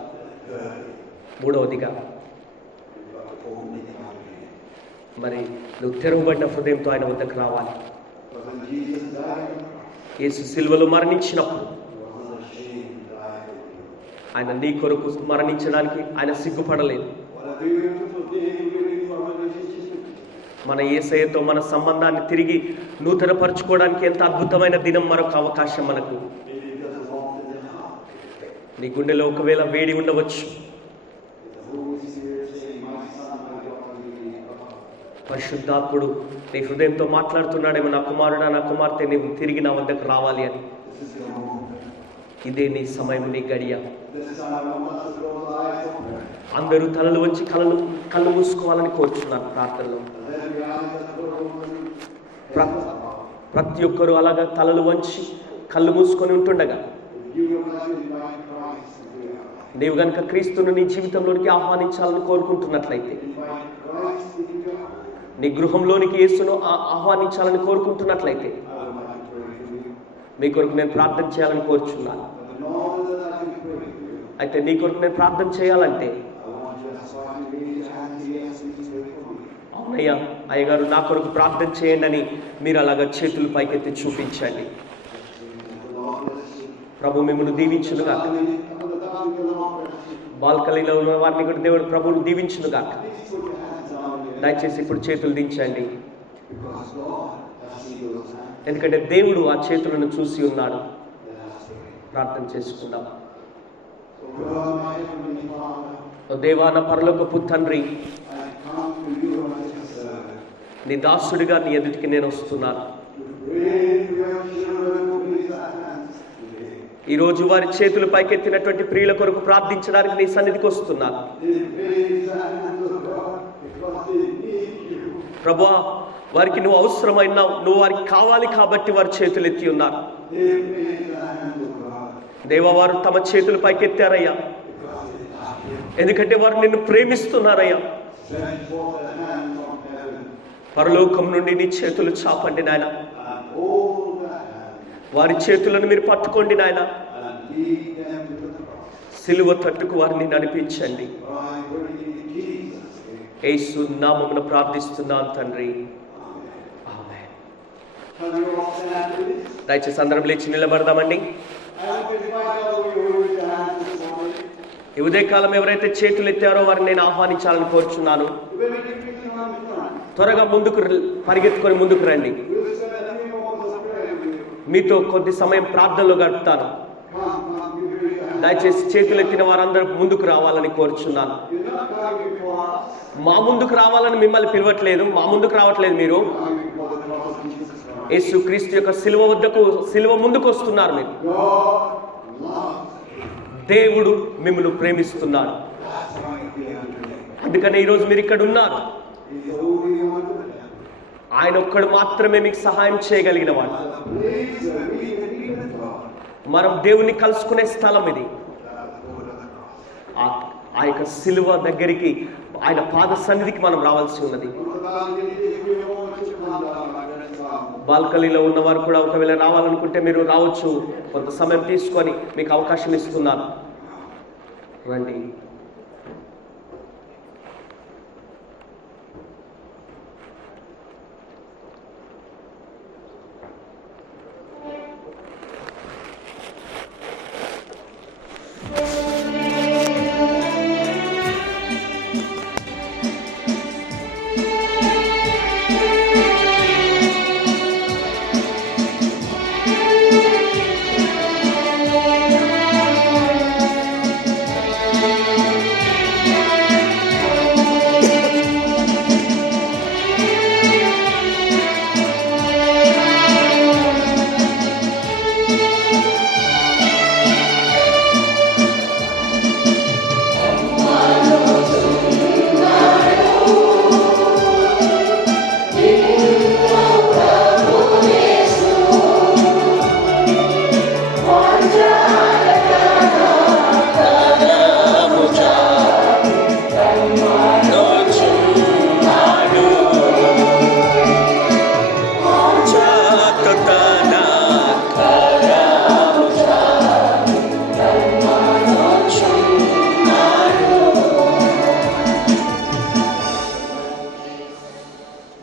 మూడవదిగా, మరి నువ్వు తెరవబడిన హృదయంతో ఆయన వద్దకు రావాలి. యేసు సిలువలో మరణించినప్పుడు ఆయన నీ కొరకు మరణించడానికి ఆయన సిగ్గుపడలేదు. మన యేసయ్యతో మన సంబంధాన్ని తిరిగి నూతనపరచుకోవడానికి ఎంత అద్భుతమైన దినం, మరొక అవకాశం మనకు. నీ గుండెలో ఒకవేళ వేడి ఉండవచ్చు. పరిశుద్ధాత్ముడు నీ హృదయంతో మాట్లాడుతున్నాడేమో, నా కుమారుడా, నా కుమార్తె, నీవు తిరిగి నా వద్దకు రావాలి అని. ఇదే నీ సమయం, నీ గడియ. అందరూ తలలు వంచి కళ్ళు మూసుకోవాలని కోరుచున్నాను ప్రార్థనలో. ప్రతి ఒక్కరూ అలాగా తలలు వంచి కళ్ళు మూసుకొని ఉంటుండగా, నీవు గనుక క్రీస్తును నీ జీవితంలోనికి ఆహ్వానించాలని కోరుకుంటున్నట్లయితే, నీ గృహంలోనికి యేసును ఆహ్వానించాలని కోరుకుంటున్నట్లయితే, మీ కొరకు నేను ప్రార్థన చేయాలని కోరుచున్నాను. అయితే నీ కొరకు నేను ప్రార్థన చేయాలంటే, అవునయ్యా అయ్యగారు నా కొరకు ప్రార్థన చేయండి అని మీరు అలాగా చేతులు పైకెత్తి చూపించండి. ప్రభు మిమ్మల్ని దీవించునుగా. బాల్కనీలో ఉన్న వారిని కూడా దేవుడు ప్రభువును దీవించునుగా. దయచేసి ఇప్పుడు చేతులు దించండి, ఎందుకంటే దేవుడు ఆ చేతులను చూసి ఉన్నాడు. ప్రార్థన చేసుకుందాం. దేవా, నా పరలోకపు తండ్రి, నీ దాసుడిగా నీ ఎదుటికి నేను వస్తున్నాను. ఈరోజు వారి చేతులు పైకెత్తినటువంటి ప్రియుల కొరకు ప్రార్థించడానికి నీ సన్నిధికి వస్తున్నాను. ప్రభువా, వారికి నువ్వు అవసరమైనావు, నువ్వు వారికి కావాలి కాబట్టి వారి చేతులు ఎత్తి ఉన్నారు. దేవా, వారు తమ చేతులు పైకెత్తారయ్యా, ఎందుకంటే వారు నిన్ను ప్రేమిస్తున్నారయ్యా. పరలోకం నుండి నీ చేతులు చాపండి నాయన, వారి చేతులను మీరు పట్టుకోండి నాయన, సిలువ తట్టుకు వారిని నడిపించండి. యేసు నామమున ప్రార్థిస్తున్నాను తండ్రి, ఆమేన్. Can you all stand please? దయచేసి అందరం లేచి నిలబడదామండి. I want to invite all of you who raised your hands this morning. ఈ ఉదయకాలం ఎవరైతే చేతులు ఎత్తారో వారిని నేను ఆహ్వానించాలని కోరుచున్నాను. You better keep reaching on the front. త్వరగా పరిగెత్తుకొని ముందుకు రండి. We'll spend a few moments of prayer with you. మీతో కొద్ది సమయం ప్రార్థనలో గడుపుతాను. Come, you raise your hands. దయచేసి చేతులు ఎత్తిన వారందరూ ముందుకు రావాలని కోరుచున్నాను. You're not coming before us. మా ముందుకు రావాలని మిమ్మల్ని పిలవట్లేదు, మా ముందుకు రావట్లేదు. మీరు Coming before the cross of Jesus Christ. యేసు క్రీస్తు యొక్క సిలువ ముందుకు వస్తున్నారు. మీరు God loves you. దేవుడు మిమ్మల్ని ప్రేమిస్తున్నాడు. That's why you're here today. అందుకని ఈరోజు మీరు ఇక్కడ ఉన్నారు. He's the only one to do. ఆయన ఒక్కడు మాత్రమే మీకు సహాయం చేయగలిగిన వాడు. Please, we can even God. మనం దేవుణ్ణి కలుసుకునే స్థలం ఇది. Over to the cross. ఆ యొక్క సిలువ దగ్గరికి, ఆయన పాద సన్నిధికి మనం రావాల్సి ఉన్నది. బాల్కనీలో ఉన్నవారు కూడా ఒకవేళ రావాలనుకుంటే మీరు రావచ్చు. కొంత సమయం తీసుకొని మీకు అవకాశం ఇస్తున్నాను. రండి.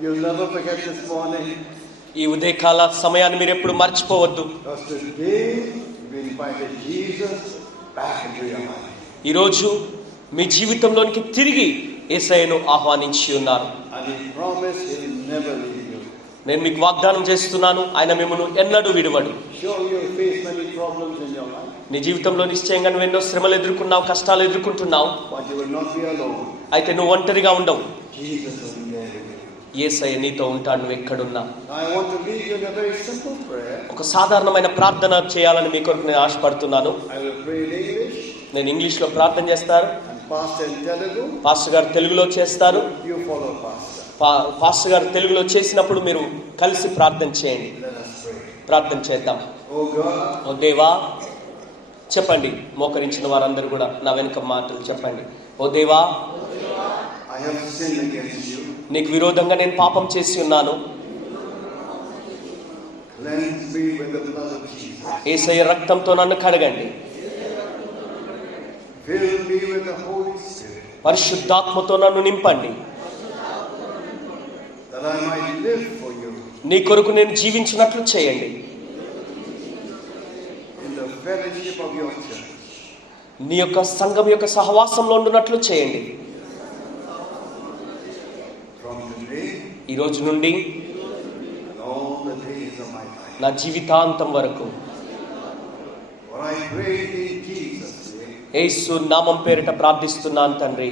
You'll never forget this morning, ఈ ఉదయకాల సమయాన్ని మీరు ఎప్పుడు మర్చిపోవద్దు. because today we invited Jesus back into your life. ఈరోజు మీ జీవితంలోనికి తిరిగి యేసయ్యను ఆహ్వానించి ఉన్నారు. And He promised He'll never leave you. నేను మీకు వాగ్దానం చేస్తున్నాను, ఆయన మిమ్మల్ని ఎన్నడూ విడువడు. Sure, you'll face many problems in your life, నీ జీవితంలో నిశ్చయంగా నువ్వు ఎన్నో శ్రమలు ఎదుర్కొన్నావు, కష్టాలు ఎదుర్కొంటున్నావు. but you will not be alone. అయితే నువ్వు ఒంటరిగా ఉండవు. Jesus will be there with you. యేసయ్య నీతో ఉంటాడు నువ్వు ఎక్కడున్నా. I want to lead you in a very simple prayer. ఒక సాధారణమైన ప్రార్థన చేయాలని మీ కొరకు నేను ఆశపడుతున్నాను. I will pray in English నేను ఇంగ్లీష్లో ప్రార్థన చేస్తారు, and Pastor in Telugu. Pastor గారు తెలుగులో చేస్తారు. You follow Pastor. పాస్టర్ గారు తెలుగులో చేసినప్పుడు మీరు కలిసి ప్రార్థన చేయండి. Let us pray. ప్రార్థన చేద్దాం. Oh God, ఓ దేవా, చెప్పండి. మోకరించిన వారందరూ కూడా నా వెనుక మాటలు చెప్పండి. ఓ దేవా, I have sinned against you. నీకు విరోధంగా నేను పాపం చేసి ఉన్నాను. Cleanse me with the blood of Jesus. యేసయ్య రక్తంతో నన్ను కడగండి. Fill me with the Holy Spirit, పరిశుద్ధాత్మతో నన్ను నింపండి. that I might live for you నీ కొరకు నేను జీవించినట్లు చేయండి. in the fellowship of your church. నీ యొక్క సంఘం యొక్క సహవాసంలో ఉండునట్లు చేయండి. From today ఈ రోజు నుండి and all the days of my life. నా జీవితాంతం వరకు For I pray in Jesus' name. యేసు నామం పేరిట ప్రార్థిస్తున్నాను తండ్రి.